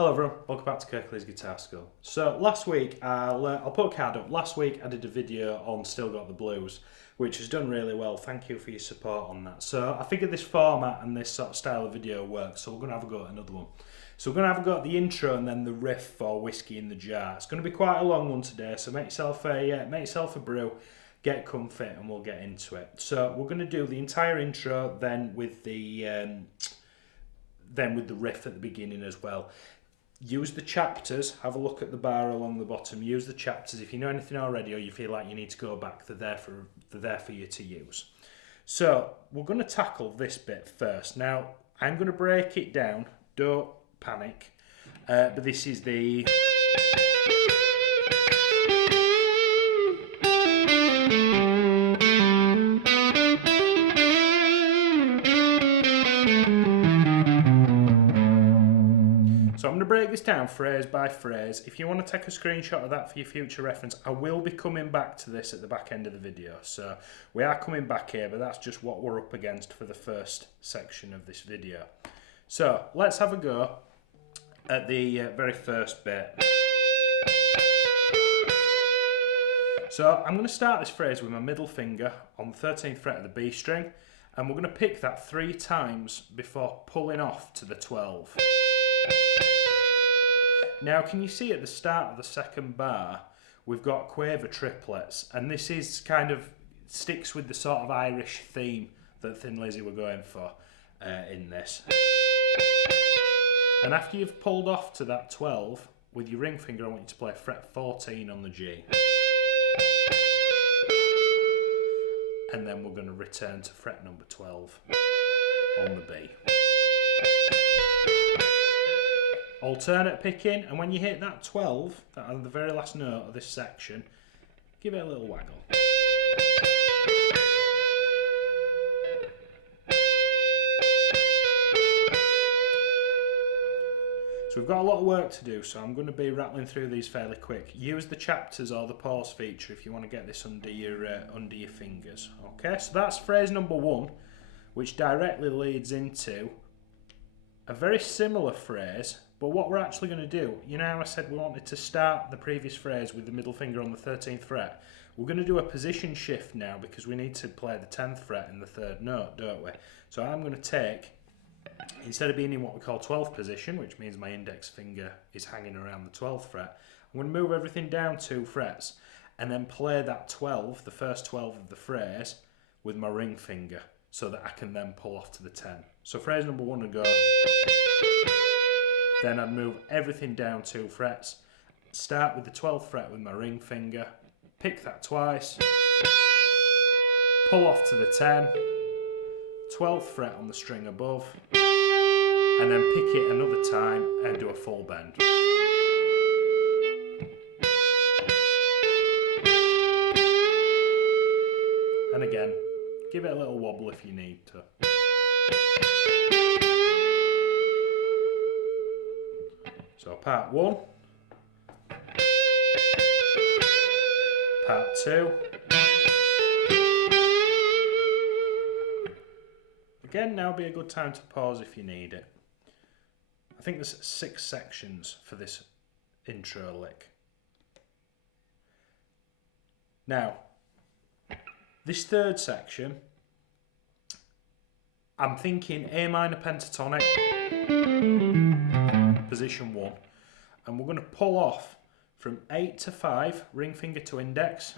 Hello everyone, welcome back to Kirklees Guitar School. So last week, I'll put a card up, last week I did a video on Still Got the Blues, which has done really well. Thank you for your support on that. So I figured this format and this sort of style of video works, so we're going to have a go at another one. So we're going to have a go at the intro and then the riff for Whiskey in the Jar. It's going to be quite a long one today, so make yourself a brew, get comfy and we'll get into it. So we're going to do the entire intro, then with the riff at the beginning as well. Use the chapters, have a look at the bar along the bottom, use the chapters. If you know anything already or you feel like you need to go back, they're there for you to use. So we're going to tackle this bit first. Now, I'm going to break it down, don't panic, but this is the... So I'm going to break this down phrase by phrase. If you want to take a screenshot of that for your future reference, I will be coming back to this at the back end of the video. So we are coming back here, but that's just what we're up against for the first section of this video. So let's have a go at the very first bit. So I'm going to start this phrase with my middle finger on the 13th fret of the B string, and we're going to pick that 3 times before pulling off to the 12. Now, can you see at the start of the second bar, we've got quaver triplets, and this is kind of sticks with the sort of Irish theme that Thin Lizzy were going for in this. And after you've pulled off to that 12, with your ring finger, I want you to play fret 14 on the G. And then we're going to return to fret number 12 on the B. Alternate picking, and when you hit that 12, that is the very last note of this section, give it a little waggle. So we've got a lot of work to do, so I'm going to be rattling through these fairly quick. Use the chapters or the pause feature if you want to get this under your fingers. Okay, so that's phrase number 1, which directly leads into a very similar phrase, but what we're actually going to do, you know how I said we wanted to start the previous phrase with the middle finger on the 13th fret? We're going to do a position shift now because we need to play the 10th fret in the 3rd note, don't we? So I'm going to take, instead of being in what we call 12th position, which means my index finger is hanging around the 12th fret, I'm going to move everything down 2 frets and then play that 12, the first 12 of the phrase, with my ring finger so that I can then pull off to the 10. So phrase number 1 would go... Then I'd move everything down 2 frets, start with the 12th fret with my ring finger, pick that twice, pull off to the 10, 12th fret on the string above, and then pick it another time and do a full bend. And again, give it a little wobble if you need to. So part 1, part 2, again now would be a good time to pause if you need it. I think there's 6 sections for this intro lick. Now, this 3rd section, I'm thinking A minor pentatonic, position 1, and we're going to pull off from 8 to 5, ring finger to index,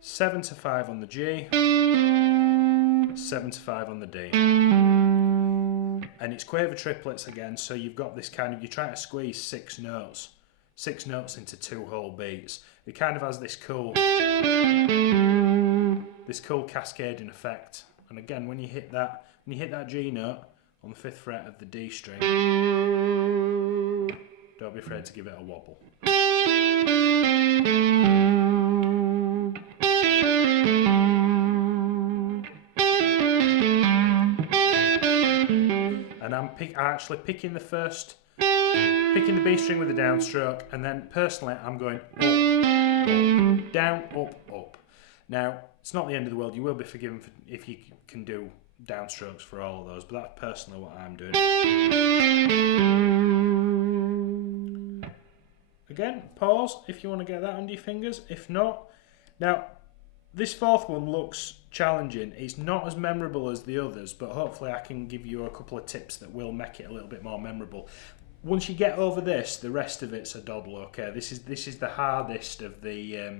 7 to 5 on the G, 7 to 5 on the D. And it's quaver triplets again, so you've got this kind of, you're trying to squeeze 6 notes into 2 whole beats. It kind of has this cool cascading effect. And again, when you hit that G note on the 5th fret of the D string, don't be afraid to give it a wobble. And I'm actually picking the B string with a downstroke, and then personally I'm going up, up, down, up, up. Now, it's not the end of the world. You will be forgiven if you can do downstrokes for all of those, but that's personally what I'm doing. Again, pause if you want to get that under your fingers. If not, now this fourth one looks challenging. It's not as memorable as the others, but hopefully I can give you a couple of tips that will make it a little bit more memorable. Once you get over this, the rest of it's a doddle. Okay, this is the hardest of the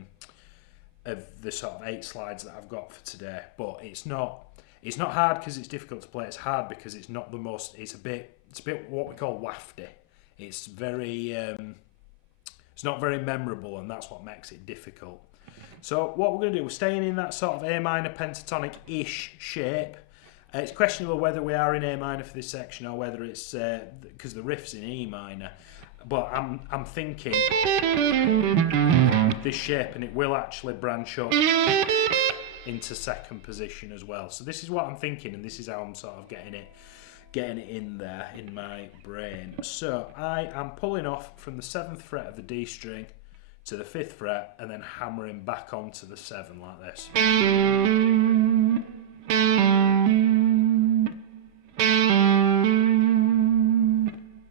sort of 8 slides that I've got for today. But it's not hard because it's difficult to play. It's hard because it's not the most. It's a bit what we call wafty. It's very it's not very memorable, and that's what makes it difficult. So what we're going to do, we're staying in that sort of A minor pentatonic-ish shape. It's questionable whether we are in A minor for this section or whether it's because the riff's in E minor. But I'm thinking this shape, and it will actually branch up into second position as well. So this is what I'm thinking, and this is how I'm sort of getting it in there in my brain. So I am pulling off from the 7th fret of the D string to the 5th fret and then hammering back onto the 7 like this.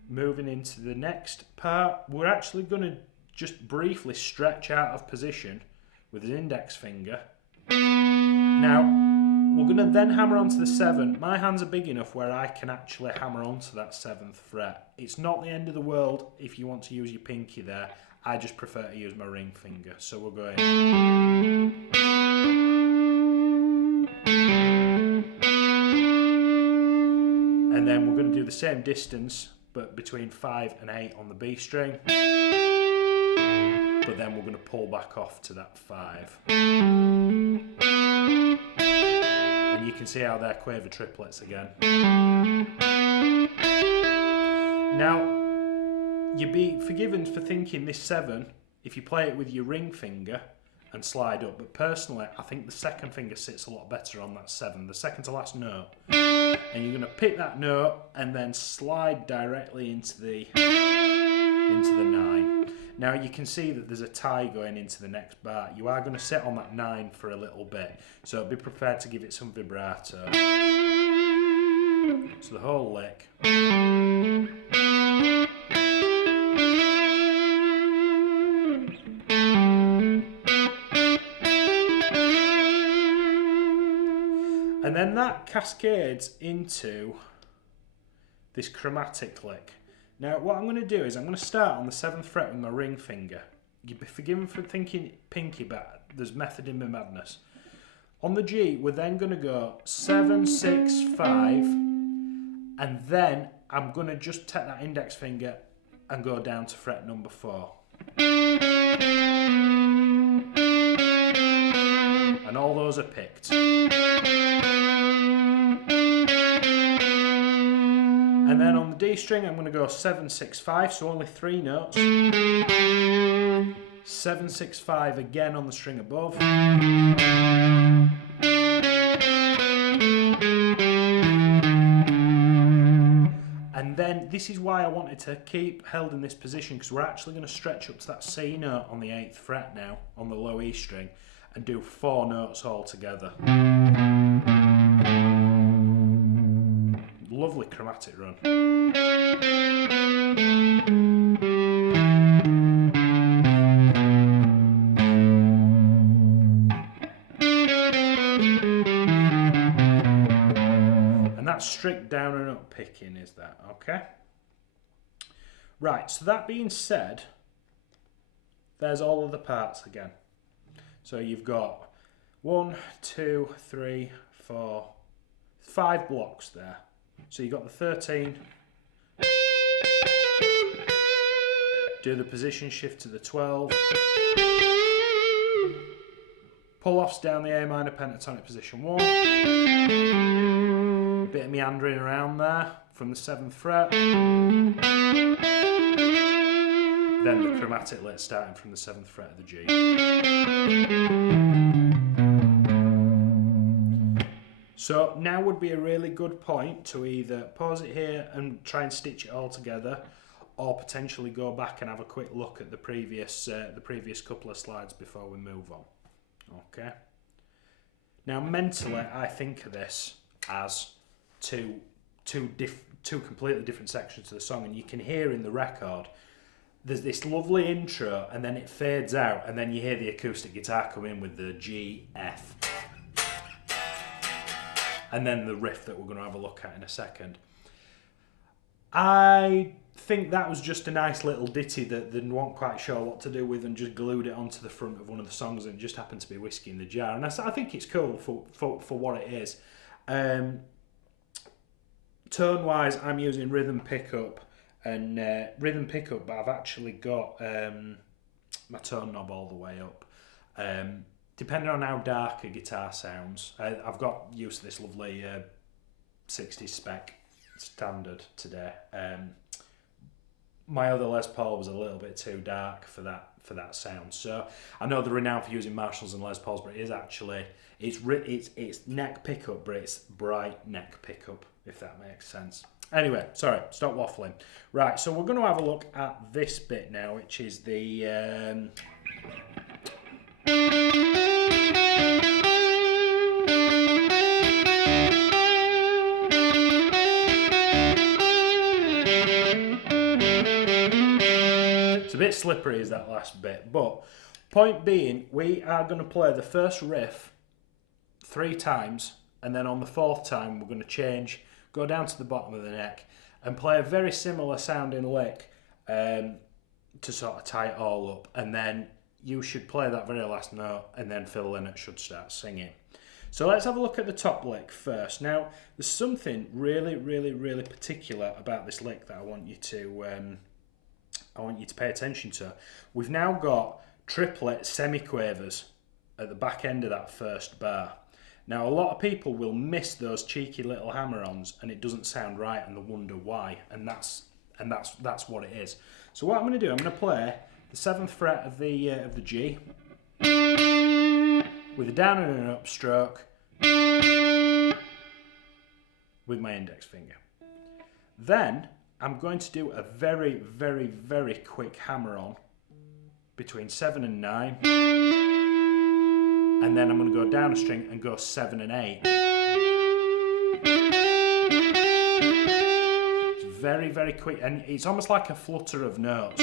Moving into the next part, we're actually going to just briefly stretch out of position with the index finger. Now, we're going to then hammer onto the 7. My hands are big enough where I can actually hammer onto that 7th fret. It's not the end of the world if you want to use your pinky there. I just prefer to use my ring finger. So we're going... And then we're going to do the same distance, but between 5 and 8 on the B string. But then we're going to pull back off to that 5. And you can see how they're quaver triplets again. Now, you'd be forgiven for thinking this 7, if you play it with your ring finger and slide up, but personally, I think the second finger sits a lot better on that 7, the second to last note. And you're going to pick that note and then slide directly into the 9. Now you can see that there's a tie going into the next bar. You are going to sit on that 9 for a little bit, so be prepared to give it some vibrato. So the whole lick. And then that cascades into this chromatic lick. Now what I'm going to do is I'm going to start on the 7th fret with my ring finger. You'd be forgiven for thinking pinky, but there's method in my madness. On the G, we're then going to go 7, 6, 5, and then I'm going to just take that index finger and go down to fret number 4. And all those are picked. And then on the D string, I'm going to go 7, 6, 5, so only 3 notes. 7, 6, 5 again on the string above. And then this is why I wanted to keep held in this position, because we're actually going to stretch up to that C note on the 8th fret now, on the low E string, and do 4 notes all together. Lovely chromatic run. And that's strict down and up picking, is that, okay? Right, so that being said, there's all of the parts again. So you've got 1, 2, 3, 4, 5 blocks there. So you've got the 13, do the position shift to the 12, pull offs down the A minor pentatonic position 1, bit of meandering around there from the 7th fret, then the chromatic lick starting from the 7th fret of the G. So now would be a really good point to either pause it here and try and stitch it all together, or potentially go back and have a quick look at the previous couple of slides before we move on. Okay. Now mentally, I think of this as two completely different sections of the song, and you can hear in the record there's this lovely intro, and then it fades out, and then you hear the acoustic guitar come in with the G, F, and then the riff that we're going to have a look at in a second. I think that was just a nice little ditty that they weren't quite sure what to do with and just glued it onto the front of one of the songs, and it just happened to be Whiskey in the Jar. And I think it's cool for what it is. Tone-wise, I'm using rhythm pickup, and but I've actually got my tone knob all the way up. Depending on how dark a guitar sounds, I've got used to this lovely 60s spec standard today. My other Les Paul was a little bit too dark for that sound. So I know they're renowned for using Marshalls and Les Pauls, but it is actually it's neck pickup, but it's bright neck pickup, if that makes sense. Anyway, sorry, stop waffling. Right, so we're going to have a look at this bit now, which is the it's a bit slippery is that last bit, but point being, we are going to play the first riff 3 times, and then on the 4th time we're going to change, go down to the bottom of the neck and play a very similar sounding lick to sort of tie it all up, and then you should play that very last note, and then Phil Lynott should start singing. So let's have a look at the top lick first. Now, there's something really, really, really particular about this lick that I want you to pay attention to. We've now got triplet semiquavers at the back end of that first bar. Now, a lot of people will miss those cheeky little hammer-ons, and it doesn't sound right, and they wonder why. And that's what it is. So what I'm going to do, I'm going to play the 7th fret of the G with a down and an up stroke with my index finger. Then I'm going to do a very, very, very quick hammer-on between 7 and 9. And then I'm going to go down a string and go 7 and 8. It's very, very quick, and it's almost like a flutter of notes.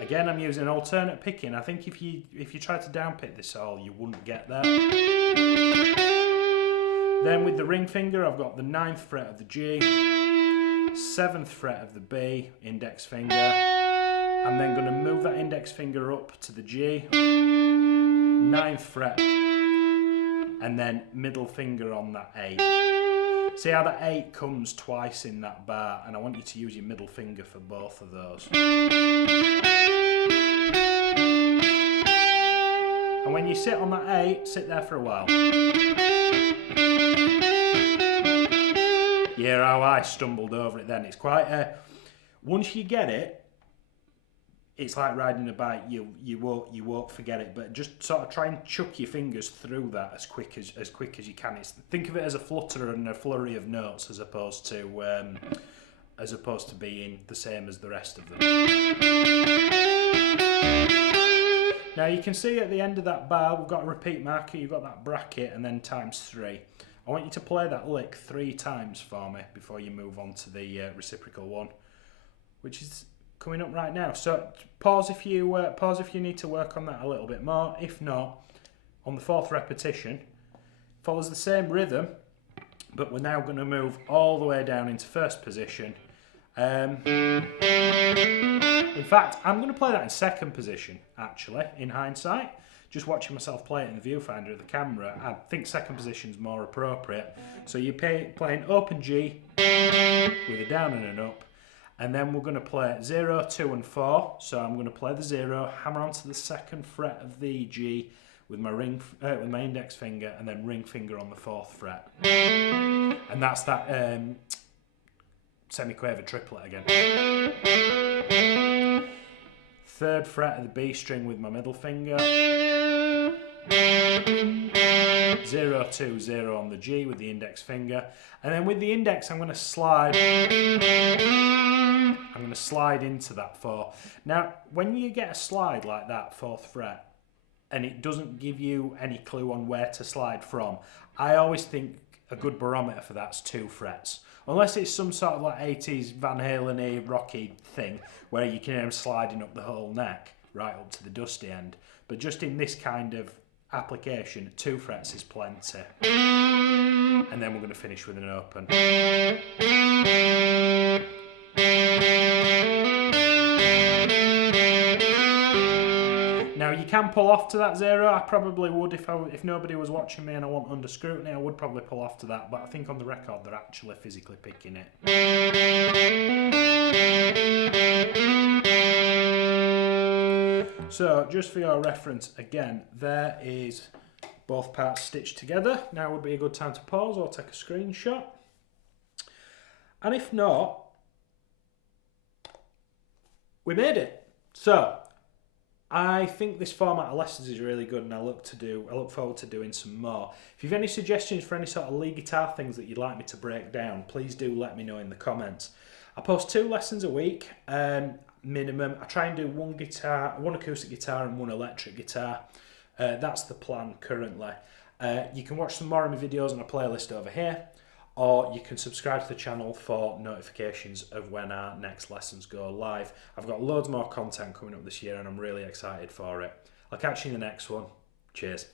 Again, I'm using alternate picking. I think if you try to downpick this all, you wouldn't get there. Then with the ring finger, I've got the 9th fret of the G, 7th fret of the B, index finger. I'm then going to move that index finger up to the G, 9th fret, and then middle finger on that 8. See how that 8 comes twice in that bar, and I want you to use your middle finger for both of those. And when you sit on that 8, sit there for a while. Yeah, how I stumbled over it then. It's quite once you get it, it's like riding a bike. You won't forget it. But just sort of try and chuck your fingers through that as quick as you can. Think of it as a flutter and a flurry of notes, as opposed to being the same as the rest of them. Now you can see at the end of that bar, we've got a repeat marker. You've got that bracket, and then ×3. I want you to play that lick 3 times for me before you move on to the reciprocal one, which is coming up right now. So pause if you need to work on that a little bit more. If not, on the 4th repetition, follows the same rhythm, but we're now going to move all the way down into 1st position. In fact, I'm going to play that in 2nd position, actually, in hindsight. Just watching myself play it in the viewfinder of the camera, I think 2nd position is more appropriate. So you're playing open G with a down and an up, and then we're going to play 0, 2 and 4. So I'm going to play the 0, hammer onto the 2nd fret of the G with my with my index finger, and then ring finger on the 4th fret. And that's that semiquaver triplet again. 3rd fret of the B string with my middle finger. 0, 2, 0 on the G with the index finger, and then with the index I'm going to slide into that 4. Now when you get a slide like that, 4th fret, and it doesn't give you any clue on where to slide from, I always think a good barometer for that's 2 frets. Unless it's some sort of like 80s Van Halen-y rocky thing where you can hear them sliding up the whole neck, right up to the dusty end. But just in this kind of application, 2 frets is plenty. And then we're going to finish with an open. Now you can pull off to that 0. I probably would if nobody was watching me and I want under scrutiny, I would probably pull off to that, but I think on the record they're actually physically picking it. So just for your reference, again, there is both parts stitched together. Now would be a good time to pause or take a screenshot. And if not, we made it. So I think this format of lessons is really good, and I look forward to doing some more. If you've any suggestions for any sort of lead guitar things that you'd like me to break down, please do let me know in the comments. I post 2 lessons a week, minimum. I try and do one acoustic guitar and 1 electric guitar. That's the plan currently. You can watch some more of my videos on a playlist over here, or you can subscribe to the channel for notifications of when our next lessons go live. I've got loads more content coming up this year and I'm really excited for it. I'll catch you in the next one. Cheers.